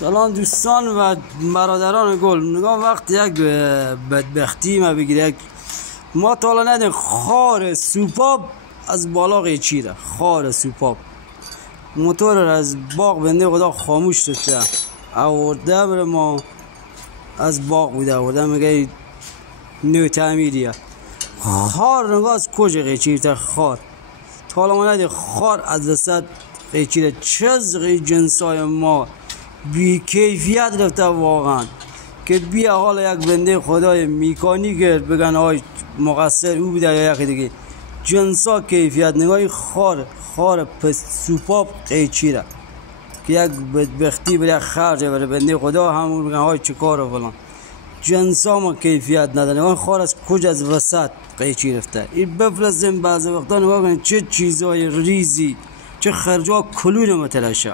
سلام دوستان و برادران گل. نگاه وقت یک بدبختی ما بگیره، ما تا حالا ندیدیم خار سوپاب از بالا قیچیره. خار سوپاب موتور از باغ بنده خدا خاموش شده، آورده بره ما از باغ بوده آورده میگه نو تعمیریه. خار نگاه از کجا قیچیره. خار تا حالا ما ندیدیم خار از وسط قیچیره. چه جنسای ما بی کیفیت رفته واقعا که بیا حالا یک بنده خدای میکانیک بگن آی مقصر او بوده یا یکی دیگه. جنسا کیفیت نگاهی خار پس سوپاب قیچیره که یک بدبختی بره خرج بره بنده خدا همون بگن آی چه کار و فلان. جنسا ما کیفیت نداره. نگاه خار از کجا از وسط قیچی رفته. این بفرستیم بعض وقتا نگاه کنید چه چیزای ریزی چه خرجا کلون متلشه.